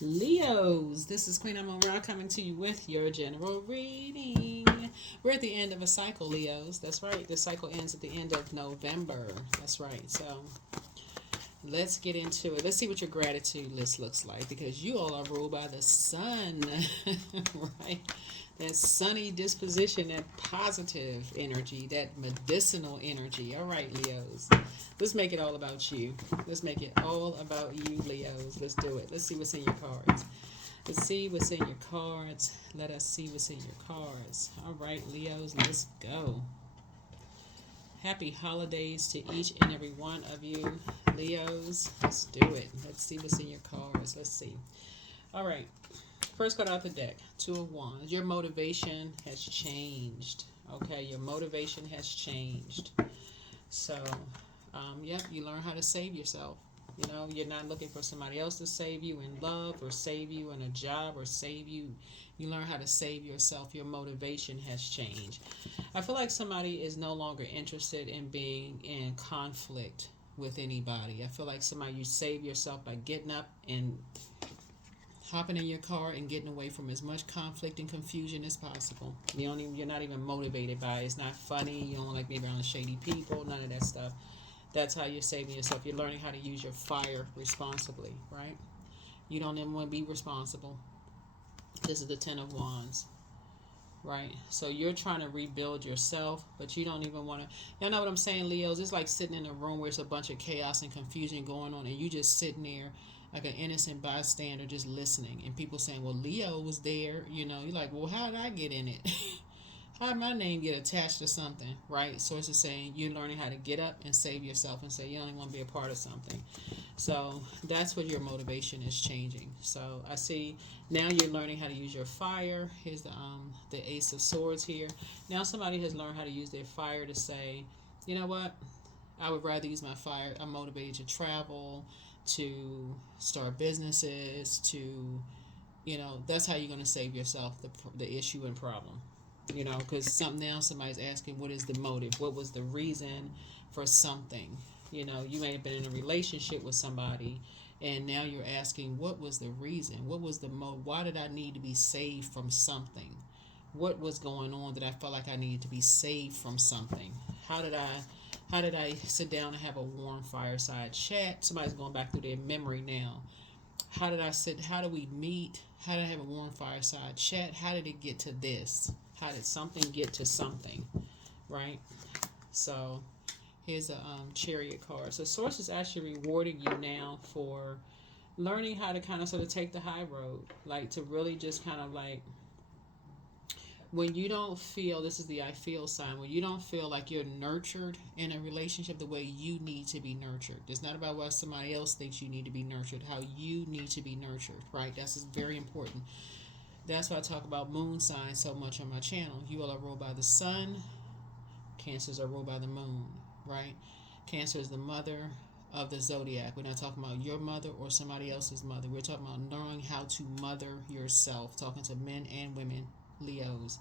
Leos, this is Queen Amun Ra coming to you with your general reading. We're at the end of a cycle, Leos. That's right. The cycle ends at the end of November. That's right. So let's get into it. Let's see what your gratitude list looks like because you all are ruled by the sun, right? That sunny disposition, that positive energy, that medicinal energy. All right, Leos. Let's make it all about you. Let's make it all about you, Leos. Let's do it. Let's see what's in your cards. Let's see what's in your cards. Let us see what's in your cards. All right, Leos, let's go. Happy holidays to each and every one of you, Leos. Let's do it. Let's see what's in your cards. Let's see. All right. First card out the deck, Two of Wands. Your motivation has changed. Okay, your motivation has changed. So, yep, you learn how to save yourself. You know, you're not looking for somebody else to save you in love or save you in a job or save you. You learn how to save yourself. Your motivation has changed. I feel like somebody is no longer interested in being in conflict with anybody. I feel like somebody, you save yourself by getting up and hopping in your car and getting away from as much conflict and confusion as possible. You're not even motivated by it. It's not funny. You don't like being around shady people. None of that stuff. That's how you're saving yourself. You're learning how to use your fire responsibly, right? You don't even want to be responsible. This is the Ten of Wands, right? So you're trying to rebuild yourself, but you don't even want to. You know what I'm saying, Leos? It's like sitting in a room where it's a bunch of chaos and confusion going on, and you just sitting there like an innocent bystander just listening, and people saying, well, Leo was there. You're like, well, how did I get in it? How did my name get attached to something, right? Source is saying you're learning how to get up and save yourself and say you only want to be a part of something. So that's what your motivation is changing. So I see now you're learning how to use your fire. Here's the Ace of Swords here. Now somebody has learned how to use their fire to say, you know what? I would rather use my fire. I'm motivated to travel, to start businesses, to, that's how you're going to save yourself the issue and problem. Because somebody's asking, what is the motive? What was the reason for something? You may have been in a relationship with somebody, and now you're asking, what was the reason? What was the why did I need to be saved from something? What was going on that I felt like I needed to be saved from something? How did I sit down and have a warm fireside chat? Somebody's going back through their memory now. How did we meet? How did I have a warm fireside chat? How did it get to this? How did something get to something? Right? So here's a chariot card. So Source is actually rewarding you now for learning how to kind of sort of take the high road. Like to really just kind of like, when you don't feel, this is the I feel sign, when you don't feel like you're nurtured in a relationship the way you need to be nurtured. It's not about what somebody else thinks you need to be nurtured, how you need to be nurtured, right? That's very important. That's why I talk about moon signs so much on my channel. You all are ruled by the sun. Cancers are ruled by the moon, right? Cancer is the mother of the zodiac. We're not talking about your mother or somebody else's mother. We're talking about knowing how to mother yourself, talking to men and women, Leos,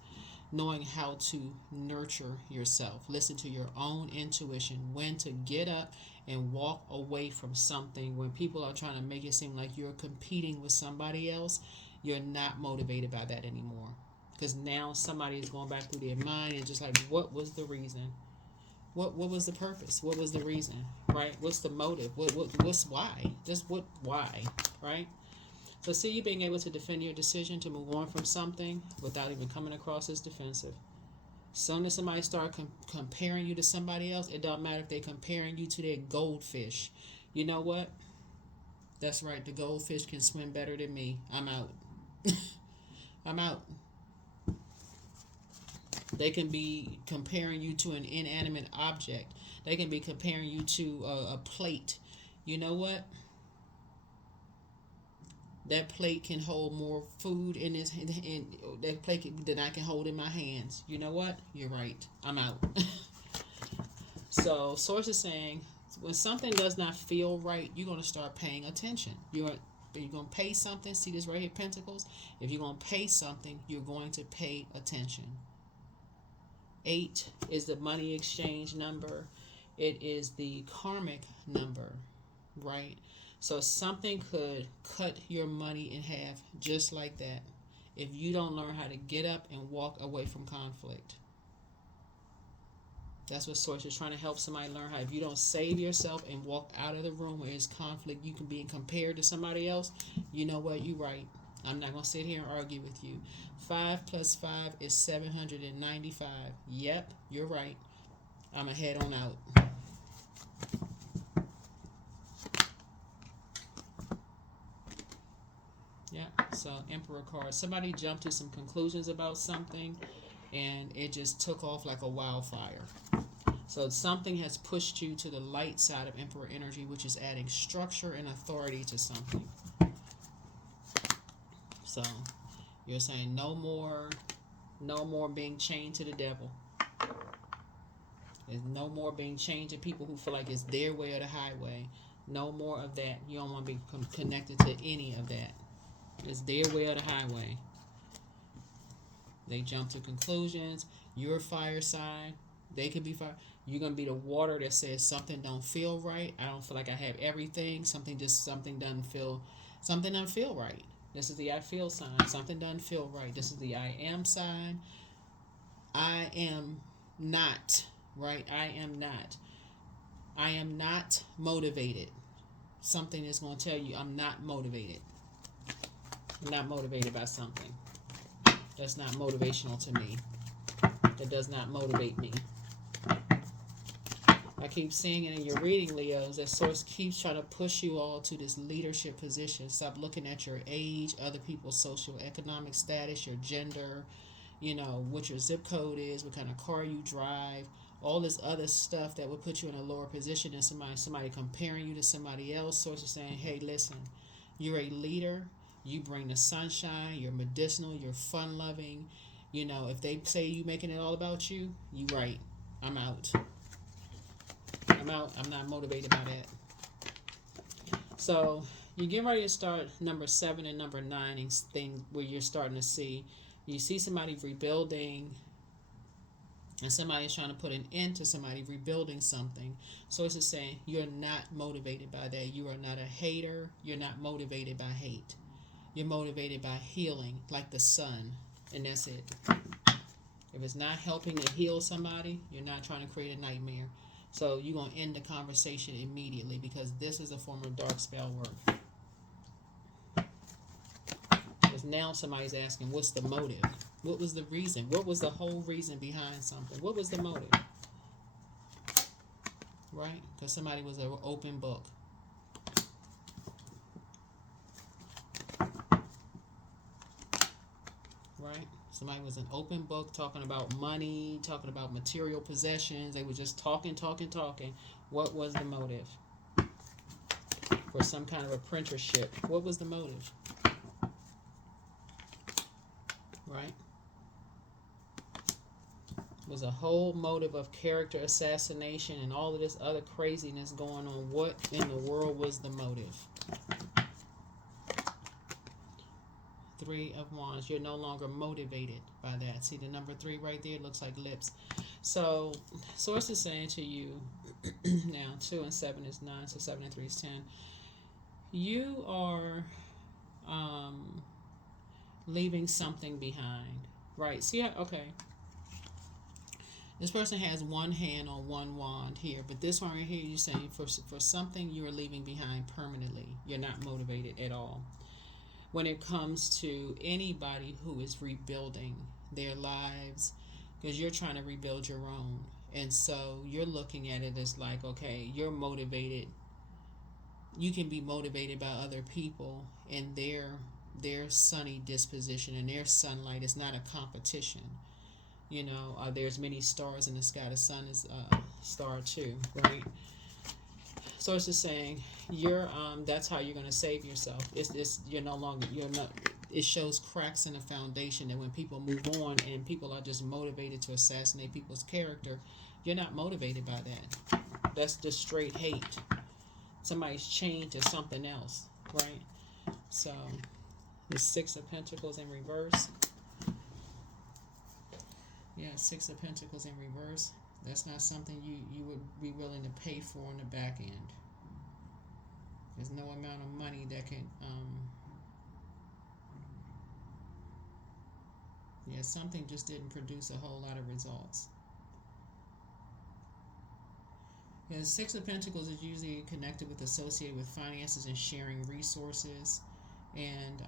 knowing how to nurture yourself. Listen to your own intuition, when to get up and walk away from something. When people are trying to make it seem like you're competing with somebody else, you're not motivated by that anymore. Because now somebody is going back through their mind and just like, what was the reason? What was the purpose? What was the reason? Right? What's the motive? What's why? Just why? Right? So see you being able to defend your decision to move on from something without even coming across as defensive. Soon as somebody start comparing you to somebody else, it don't matter if they're comparing you to their goldfish. You know what? That's right. The goldfish can swim better than me. I'm out. I'm out. They can be comparing you to an inanimate object. They can be comparing you to a plate. You know what? That plate can hold more food in that plate than I can hold in my hands. You know what? You're right. I'm out. So, Source is saying, when something does not feel right, you're going to start paying attention. You're going to pay something. See this right here, Pentacles? If you're going to pay something, you're going to pay attention. 8 is the money exchange number. It is the karmic number, right? So something could cut your money in half just like that if you don't learn how to get up and walk away from conflict. That's what Source is trying to help somebody learn how. If you don't save yourself and walk out of the room where there's conflict, you can be compared to somebody else. You know what? You're right. I'm not going to sit here and argue with you. 5 plus 5 is 795. Yep, you're right. I'm going to head on out. Yeah, so Emperor card. Somebody jumped to some conclusions about something, and it just took off like a wildfire. So something has pushed you to the light side of Emperor energy, which is adding structure and authority to something. So you're saying no more being chained to the devil. There's no more being chained to people who feel like it's their way or the highway. No more of that. You don't want to be connected to any of that. It's their way or the highway. They jump to conclusions. You're fire sign. They could be fire. You're going to be the water that says something don't feel right. I don't feel like I have everything. Something doesn't feel right. This is the I feel sign. Something doesn't feel right. This is the I am sign. I am not, right? I am not. I am not motivated. Something is going to tell you I'm not motivated. I'm not motivated by something. That's not motivational to me. That does not motivate me. I keep seeing it in your reading, Leos, that Source keeps trying to push you all to this leadership position. Stop looking at your age, other people's socioeconomic status, your gender, what your zip code is, what kind of car you drive, all this other stuff that would put you in a lower position than somebody comparing you to somebody else. Source is saying, hey, listen, you're a leader. You bring the sunshine. You're medicinal. You're fun-loving. If they say you making it all about you, you right. I'm out. I'm not motivated by that. So you're getting ready to start number 7 and number 9 and thing where you're starting to you see somebody rebuilding, and somebody's trying to put an end to somebody rebuilding something. So it's just saying you're not motivated by that. You are not a hater. You're not motivated by hate. You're motivated by healing, like the sun, and that's it. If it's not helping to heal somebody, you're not trying to create a nightmare. So you're going to end the conversation immediately, because this is a form of dark spell work. Because now somebody's asking, what's the motive? What was the reason? What was the whole reason behind something? What was the motive? Right? Because somebody was an open book. Right? Somebody was an open book, talking about money, talking about material possessions. They were just talking. What was the motive? For some kind of apprenticeship. What was the motive? Right? It was a whole motive of character assassination and all of this other craziness going on. What in the world was the motive? 3 of Wands. You're no longer motivated by that. See the number 3 right there? It looks like lips. So Source is saying to you now, 2 and 7 is 9, so 7 and 3 is 10. You are leaving something behind. Right. See how, okay. This person has one hand on one wand here, but this one right here, you're saying for something you're leaving behind permanently. You're not motivated at all. When it comes to anybody who is rebuilding their lives, because you're trying to rebuild your own. And so you're looking at it as like, okay, you're motivated. You can be motivated by other people and their sunny disposition and their sunlight. Is not a competition. There's many stars in the sky. The sun is a star too, right? So it's just saying that's how you're going to save yourself. You're not. It shows cracks in the foundation that when people move on and people are just motivated to assassinate people's character, you're not motivated by that. That's just straight hate. Somebody's chained to something else, right? So the 6 of Pentacles in reverse. Yeah, 6 of Pentacles in reverse. That's not something you would be willing to pay for on the back end. There's no amount of money that can, yeah, something just didn't produce a whole lot of results. Yeah, the Six of Pentacles is usually connected with, associated with finances and sharing resources, and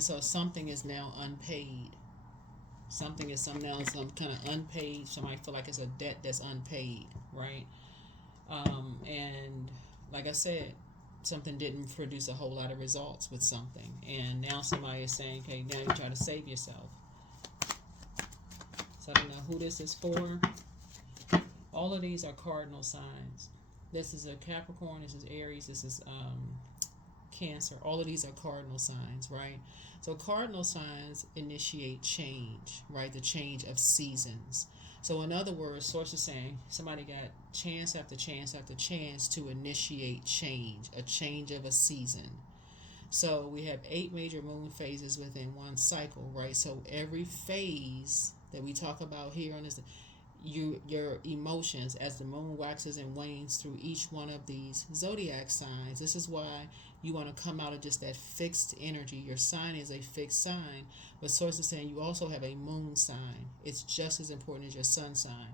so something is now unpaid. Something is some now some kind of unpaid. Somebody feel like it's a debt that's unpaid, right? And like I said, something didn't produce a whole lot of results with something, and now somebody is saying, okay, now you try to save yourself. So I don't know who this is for. All of these are cardinal signs. This is a Capricorn, this is Aries, this is Cancer. All of these are cardinal signs, right? So cardinal signs initiate change, right? The change of seasons. So in other words, source is saying somebody got chance after chance after chance to initiate change, a change of a season. So we have 8 major moon phases within one cycle, right? So every phase that we talk about here on this, your emotions as the moon waxes and wanes through each one of these zodiac signs. This is why you want to come out of just that fixed energy. Your sign is a fixed sign, but source is saying you also have a moon sign. It's just as important as your sun sign.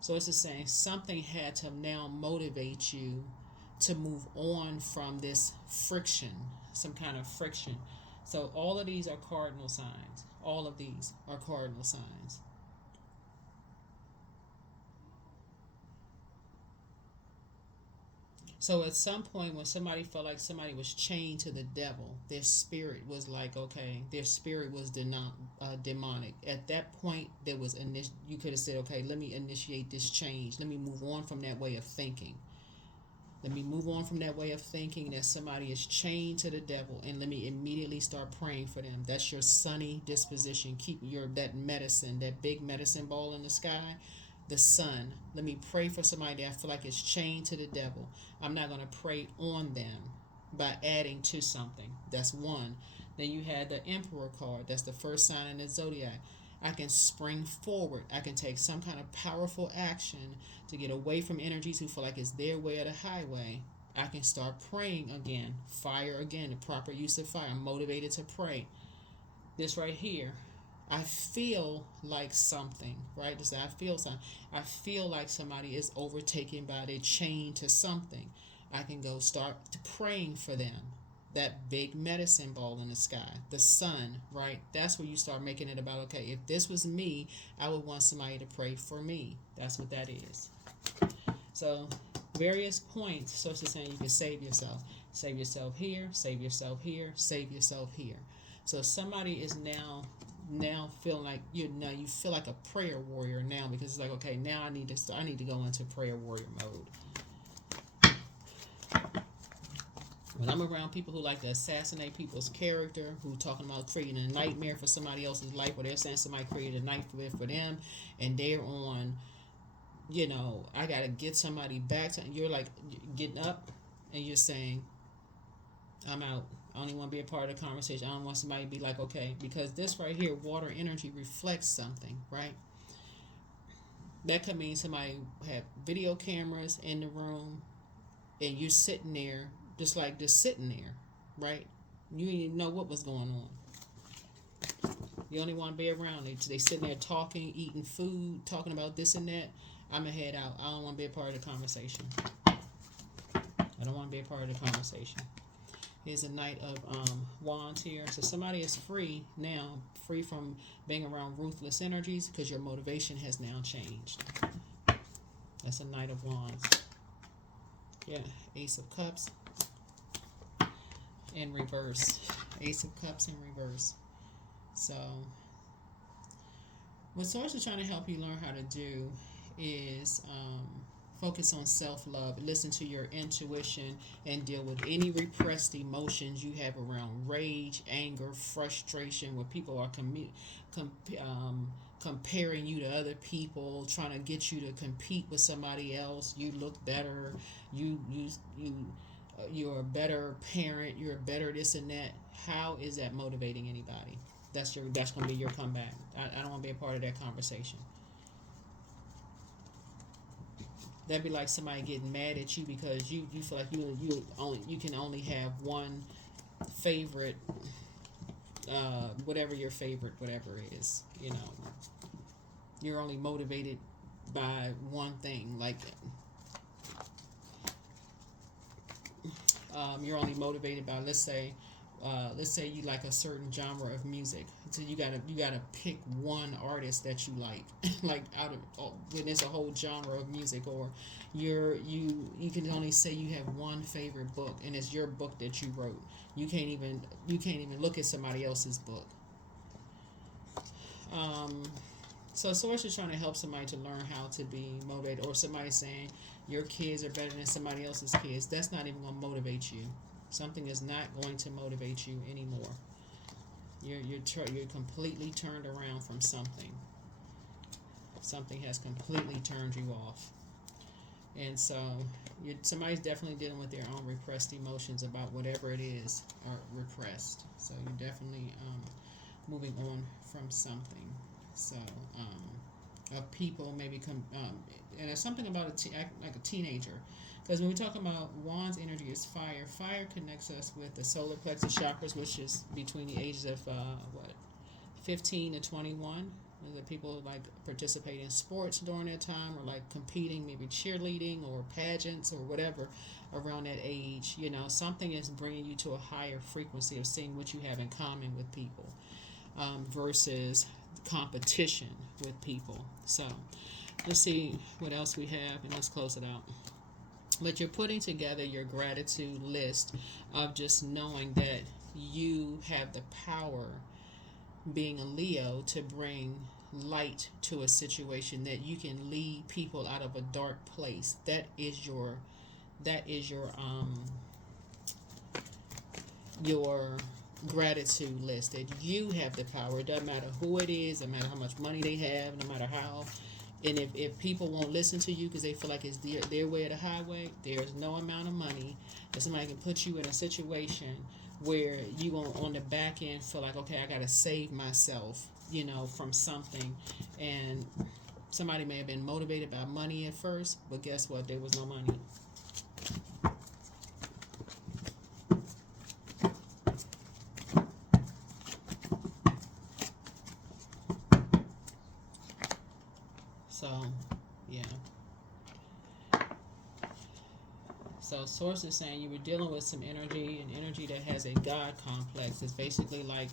So it's just saying something had to now motivate you to move on from this friction, some kind of friction. So all of these are cardinal signs. All of these are cardinal signs. So at some point when somebody felt like somebody was chained to the devil, their spirit was like, okay, their spirit was demonic. At that point, there was you could have said, okay, let me initiate this change. Let me move on from that way of thinking. Let me move on from that way of thinking that somebody is chained to the devil, and let me immediately start praying for them. That's your sunny disposition. Keep that medicine, that big medicine ball in the sky, the sun. Let me pray for somebody that I feel like is chained to the devil. I'm not going to pray on them by adding to something. That's one. Then you had the Emperor card. That's the first sign in the zodiac. I can spring forward. I can take some kind of powerful action to get away from energies who feel like it's their way or the highway. I can start praying again. Fire again, the proper use of fire. I'm motivated to pray. This right here, I feel like something, right? This I feel something. I feel like somebody is overtaken by their chain to something. I can go start praying for them. That big medicine ball in the sky, the sun, right? That's where you start making it about, okay, if this was me, I would want somebody to pray for me. That's what that is. So various points, so it's saying you can save yourself. Save yourself here, save yourself here, save yourself here. So somebody is now feeling like you feel like a prayer warrior now, because it's like, okay, now I need to go into prayer warrior mode. When I'm around people who like to assassinate people's character, who talking about creating a nightmare for somebody else's life, where they're saying somebody created a nightmare for them, and they're on, I gotta get somebody back to, you're like getting up and you're saying, I'm out. I only want to be a part of the conversation. I don't want somebody to be like, okay, because this right here, water energy reflects something, right? That could mean somebody had video cameras in the room and you're sitting there, just sitting there, right? You didn't even know what was going on. You only want to be around it. They sitting there talking, eating food, talking about this and that. I'm going to head out. I don't want to be a part of the conversation. I don't want to be a part of the conversation. Here's a Knight of Wands here. So somebody is free now, free from being around ruthless energies, because your motivation has now changed. That's a Knight of Wands. Yeah, Ace of Cups in reverse. Ace of Cups in reverse. So what Source is trying to help you learn how to do is focus on self-love, listen to your intuition, and deal with any repressed emotions you have around rage, anger, frustration, where people are comparing you to other people, trying to get you to compete with somebody else. You look better. You're a better parent. You're a better this and that. How is that motivating anybody? That's going to be your comeback. I don't want to be a part of that conversation. That'd be like somebody getting mad at you because you feel like you can only have one favorite, whatever your favorite whatever is. You're only motivated by one thing. Like, you're only motivated by, let's say you like a certain genre of music, so you gotta pick one artist that you like, like out of when it's a whole genre of music, or you can only say you have one favorite book, and it's your book that you wrote. You can't even look at somebody else's book. So source is trying to help somebody to learn how to be motivated, or somebody saying your kids are better than somebody else's kids. That's not even going to motivate you. Something is not going to motivate you anymore. You're completely turned around from something. Something has completely turned you off, and so somebody's definitely dealing with their own repressed emotions about whatever it is, are repressed. So you're definitely moving on from something. So of people maybe and there's something about like a teenager, because when we talk about Wands energy is fire. Fire connects us with the solar plexus chakras, which is between the ages of 15 to 21. The people like participate in sports during that time, or like competing, maybe cheerleading or pageants or whatever around that age. Something is bringing you to a higher frequency of seeing what you have in common with people, versus competition with people. So let's see what else we have, and let's close it out. But you're putting together your gratitude list of just knowing that you have the power, being a Leo, to bring light to a situation, that you can lead people out of a dark place. That is your gratitude list, that you have the power. It doesn't matter who it is, no matter how much money they have, no matter how. And if people won't listen to you because they feel like it's their way or the highway, there's no amount of money that somebody can put you in a situation where you on the back end feel like, okay, I got to save myself, from something. And somebody may have been motivated by money at first, but guess what? There was no money. So, yeah. So, source is saying you were dealing with some energy, an energy that has a God complex. It's basically like,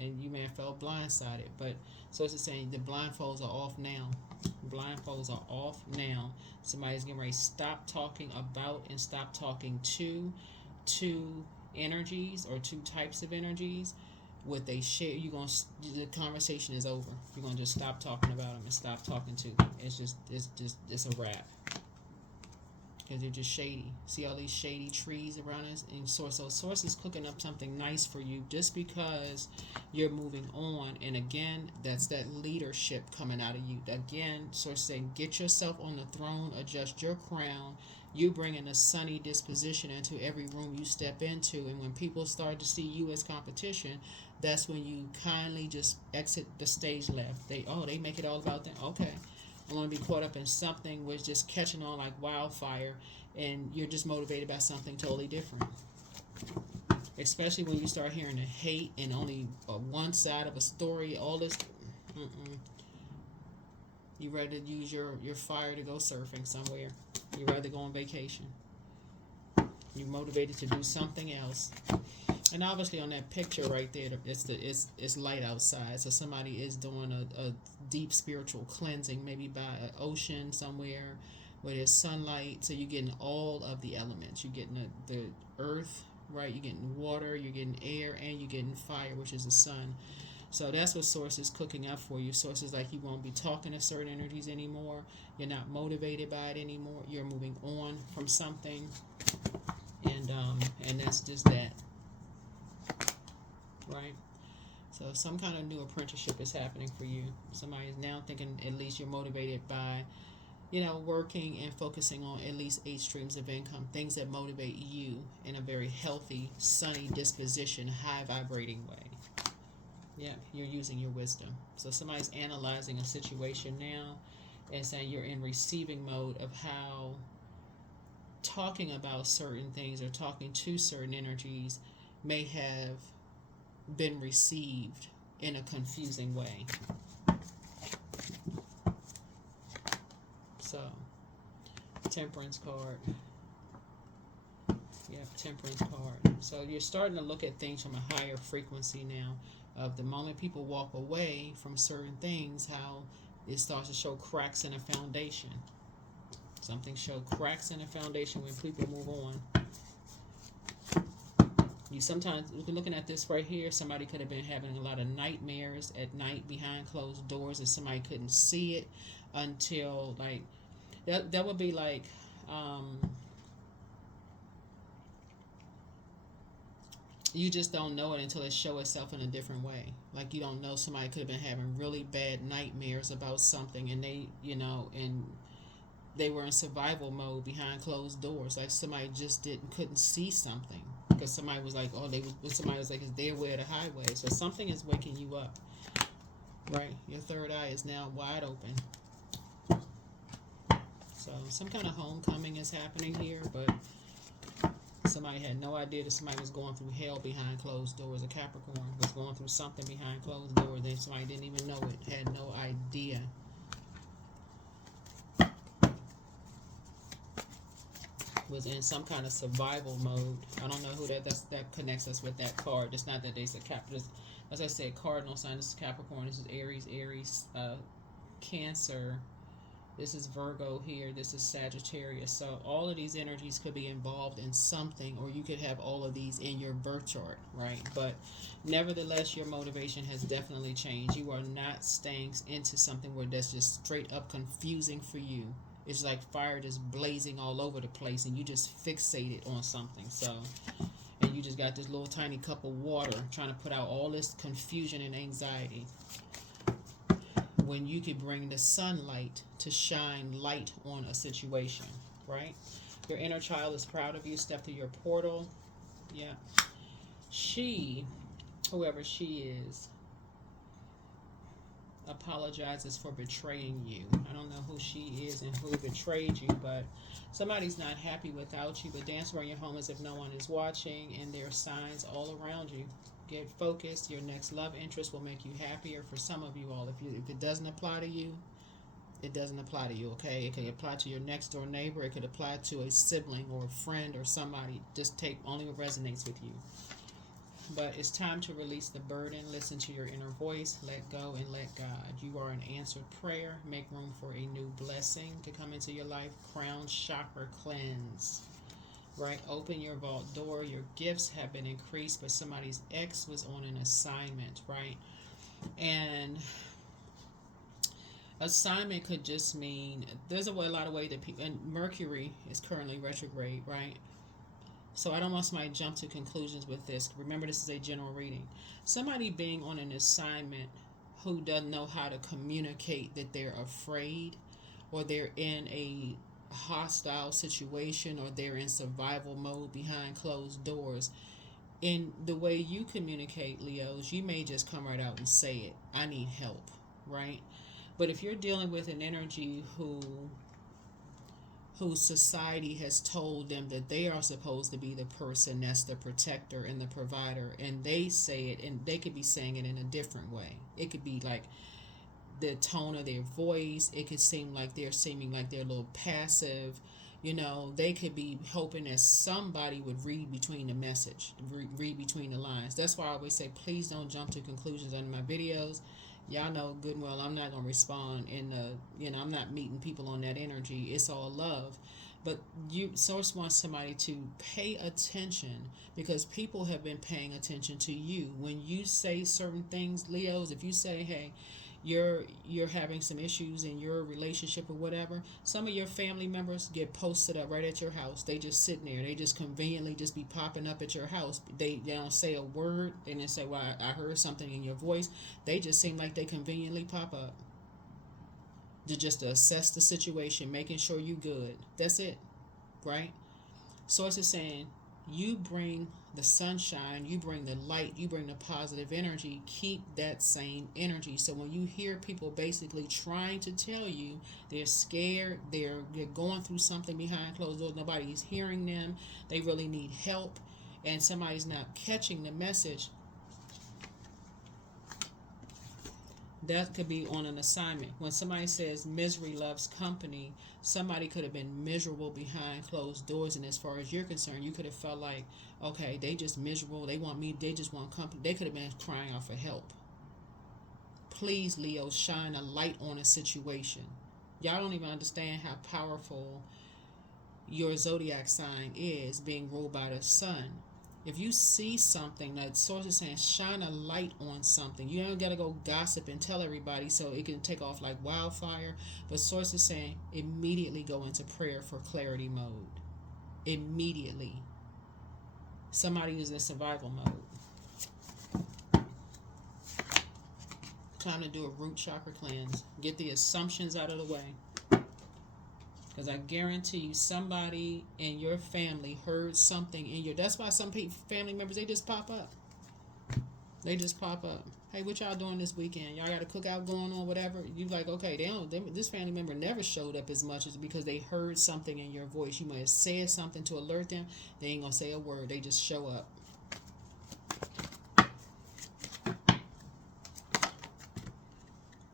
and you may have felt blindsided, but source is saying the blindfolds are off now. Blindfolds are off now. Somebody's getting ready to stop talking about and stop talking to two energies or two types of energies. What they share, the conversation is over. You're gonna just stop talking about them and stop talking to them. It's a wrap, because they're just shady. See all these shady trees around us, and source is cooking up something nice for you just because you're moving on. And again, that's that leadership coming out of you. Again, source saying, get yourself on the throne, adjust your crown. You bringing a sunny disposition into every room you step into, and when people start to see you as competition, that's when you kindly just exit the stage left. They make it all about them. Okay, I want to be caught up in something which just catching on like wildfire, and you're just motivated by something totally different. Especially when you start hearing the hate and only one side of a story, all this. You rather use your fire to go surfing somewhere. You rather go on vacation. You're motivated to do something else. And obviously on that picture right there, it's light outside. So somebody is doing a deep spiritual cleansing, maybe by an ocean somewhere where there's sunlight. So you're getting all of the elements. You're getting the earth, right? You're getting water, you're getting air, and you're getting fire, which is the sun. So that's what source is cooking up for you. Source is like, you won't be talking to certain energies anymore. You're not motivated by it anymore. You're moving on from something. And that's just that. Right? So some kind of new apprenticeship is happening for you. Somebody is now thinking at least you're motivated by, working and focusing on at least 8 streams of income. Things that motivate you in a very healthy, sunny disposition, high vibrating way. Yeah, you're using your wisdom. So somebody's analyzing a situation now and saying you're in receiving mode of how talking about certain things or talking to certain energies may have been received in a confusing way. So, Temperance card. Yep, Temperance card. So you're starting to look at things from a higher frequency now. Of the moment people walk away from certain things, how it starts to show cracks in a foundation. Something show cracks in a foundation when people move on. You sometimes, looking at this right here, somebody could have been having a lot of nightmares at night behind closed doors, and somebody couldn't see it until like that would be like you just don't know it until it show itself in a different way. Like you don't know, somebody could have been having really bad nightmares about something, and they, and they were in survival mode behind closed doors. Like somebody just couldn't see something because somebody was like, somebody was like, it's their way or the highway. So something is waking you up, right? Your third eye is now wide open. So some kind of homecoming is happening here, but somebody had no idea that somebody was going through hell behind closed doors. A Capricorn was going through something behind closed doors. Then somebody didn't even know it, had no idea. Was in some kind of survival mode. I don't know who that connects us with that card. It's not that there's a Capricorn. As I said, cardinal sign. This is Capricorn. This is Aries, Cancer. This is Virgo here. This is Sagittarius. So all of these energies could be involved in something, or you could have all of these in your birth chart, right? But nevertheless, your motivation has definitely changed. You are not staying into something where that's just straight up confusing for you. It's like fire just blazing all over the place, and you just fixated on something. So, and you just got this little tiny cup of water trying to put out all this confusion and anxiety. When you could bring the sunlight to shine light on a situation, right? Your inner child is proud of you. Step through your portal. Yeah. She, whoever she is, apologizes for betraying you. I don't know who she is and who betrayed you, but somebody's not happy without you. But dance around your home as if no one is watching, and there are signs all around you. Get focused. Your next love interest will make you happier. For some of you all, if it doesn't apply to you, it doesn't apply to you. Okay, it could apply to your next door neighbor. It could apply to a sibling or a friend or somebody. Just take only what resonates with you. But it's time to release the burden. Listen to your inner voice. Let go and let God. You are an answered prayer. Make room for a new blessing to come into your life. Crown chakra cleanse. Right? Open your vault door. Your gifts have been increased, but somebody's ex was on an assignment, right? And assignment could just mean there's a lot of ways that people, and Mercury is currently retrograde, right? So I don't want somebody to jump to conclusions with this. Remember, this is a general reading. Somebody being on an assignment who doesn't know how to communicate that they're afraid, or they're in a hostile situation, or they're in survival mode behind closed doors. In the way you communicate, Leos, you may just come right out and say it. I need help, right? But if you're dealing with an energy whose society has told them that they are supposed to be the person that's the protector and the provider, and they say it, and they could be saying it in a different way. It could be like the tone of their voice. It could seem like they're a little passive. They could be hoping that somebody would read between the message, read between the lines. That's why I always say, please don't jump to conclusions under my videos. Y'all know good and well I'm not going to respond I'm not meeting people on that energy. It's all love. But Source wants somebody to pay attention, because people have been paying attention to you. When you say certain things, Leos, if you say, hey, you're having some issues in your relationship or whatever, some of your family members get posted up right at your house. They just sitting there. They just conveniently just be popping up at your house. They don't say a word. They didn't say, well, I heard something in your voice. They just seem like they conveniently pop up to assess the situation, making sure you good. That's it, right? Source is saying, you bring the sunshine, you bring the light, you bring the positive energy. Keep that same energy. So when you hear people basically trying to tell you they're scared, they're going through something behind closed doors, nobody's hearing them, they really need help, and somebody's not catching the message, that could be on an assignment. When somebody says misery loves company, somebody could have been miserable behind closed doors, and as far as you're concerned, you could have felt like, okay, they just miserable, they want me, they just want company. They could have been crying out for help. Please, Leo, shine a light on a situation. Y'all don't even understand how powerful your zodiac sign is, being ruled by the sun. If you see something, that source is saying shine a light on something. You don't got to go gossip and tell everybody so it can take off like wildfire. But source is saying immediately go into prayer for clarity mode. Immediately. Somebody who's in survival mode. Time to do a root chakra cleanse. Get the assumptions out of the way. Because I guarantee you somebody in your family heard something in your... That's why some people, family members, they just pop up. They just pop up. Hey, what y'all doing this weekend? Y'all got a cookout going on, whatever? You like, okay, this family member never showed up as much as because they heard something in your voice. You might have said something to alert them. They ain't going to say a word. They just show up.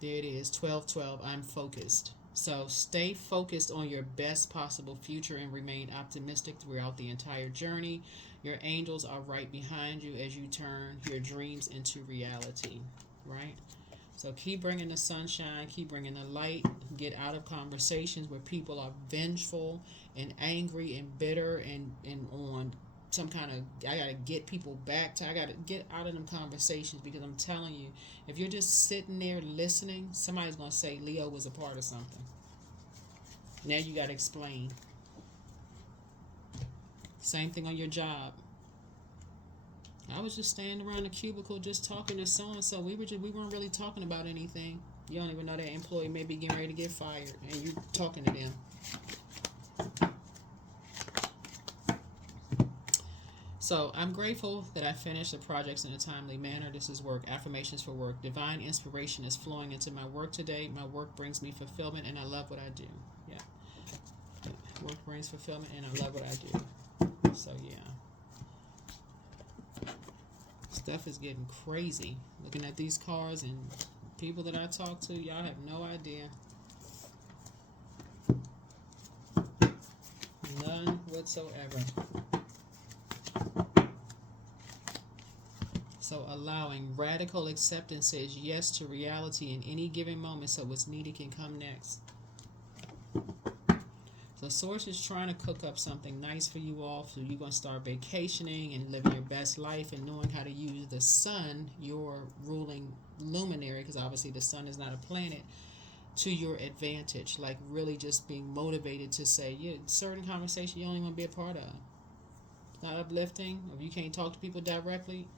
There it is, 12-12. I'm focused. So stay focused on your best possible future and remain optimistic throughout the entire journey. Your angels are right behind you as you turn your dreams into reality, right? So keep bringing the sunshine, keep bringing the light. Get out of conversations where people are vengeful and angry and bitter and on some kind of, I got to get people back to, I got to get out of them conversations, because I'm telling you, if you're just sitting there listening, somebody's going to say Leo was a part of something. Now you got to explain. Same thing on your job. I was just standing around the cubicle just talking to so-and-so. We weren't really talking about anything. You don't even know that employee may be getting ready to get fired, and you're talking to them. So I'm grateful that I finished the projects in a timely manner. This is work. Affirmations for work. Divine inspiration is flowing into my work today. My work brings me fulfillment, and I love what I do. Yeah. Work brings fulfillment, and I love what I do. So, yeah. Stuff is getting crazy. Looking at these cards and people that I talk to, y'all have no idea. None whatsoever. So allowing radical acceptance says yes to reality in any given moment, so what's needed can come next. So Source is trying to cook up something nice for you all, so you're going to start vacationing and living your best life and knowing how to use the sun, your ruling luminary, because obviously the sun is not a planet, to your advantage. Like really just being motivated to say, yeah, certain conversation you don't even want to be a part of. It's not uplifting. If you can't talk to people directly,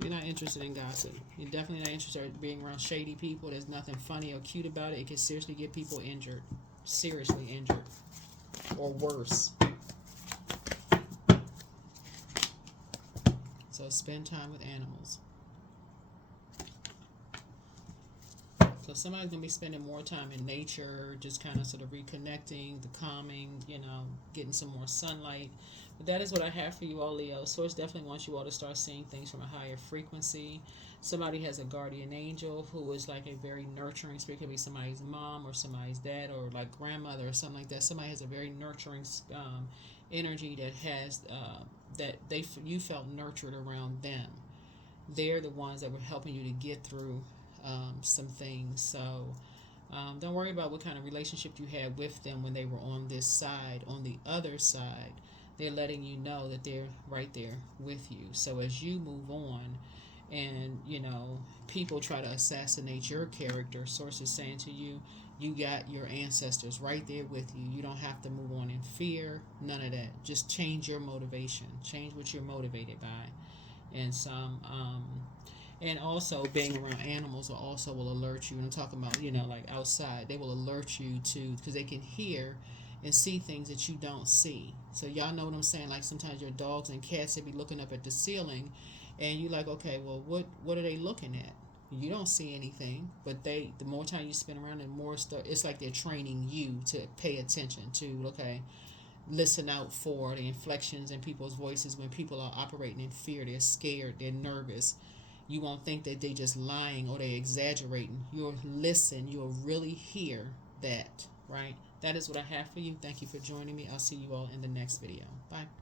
you're not interested in gossip. You're definitely not interested in being around shady people. There's nothing funny or cute about it. It can seriously get people injured. Seriously injured. Or worse. So spend time with animals. So somebody's going to be spending more time in nature, just kind of sort of reconnecting, the calming, getting some more sunlight. But that is what I have for you all, Leo. Source definitely wants you all to start seeing things from a higher frequency. Somebody has a guardian angel who is like a very nurturing spirit. It could be somebody's mom or somebody's dad or like grandmother or something like that. Somebody has a very nurturing energy that has you felt nurtured around them. They're the ones that were helping you to get through some things. So don't worry about what kind of relationship you had with them when they were on this side. On the other side, they're letting you know that they're right there with you. So as you move on and people try to assassinate your character, Source is saying to you, you got your ancestors right there with you. You don't have to move on in fear, none of that. Just change your motivation, change what you're motivated by. And and also being around animals will alert you. And I'm talking about, like outside, they will alert you to, because they can hear and see things that you don't see. So y'all know what I'm saying? Like sometimes your dogs and cats, they be looking up at the ceiling, and you like, okay, well, what are they looking at? You don't see anything, but the more time you spend around, and more stuff, it's like they're training you to pay attention to, okay, listen out for the inflections in people's voices when people are operating in fear. They're scared, they're nervous. You won't think that they just lying or they exaggerating. You'll listen, you'll really hear that, right? That is what I have for you. Thank you for joining me. I'll see you all in the next video. Bye.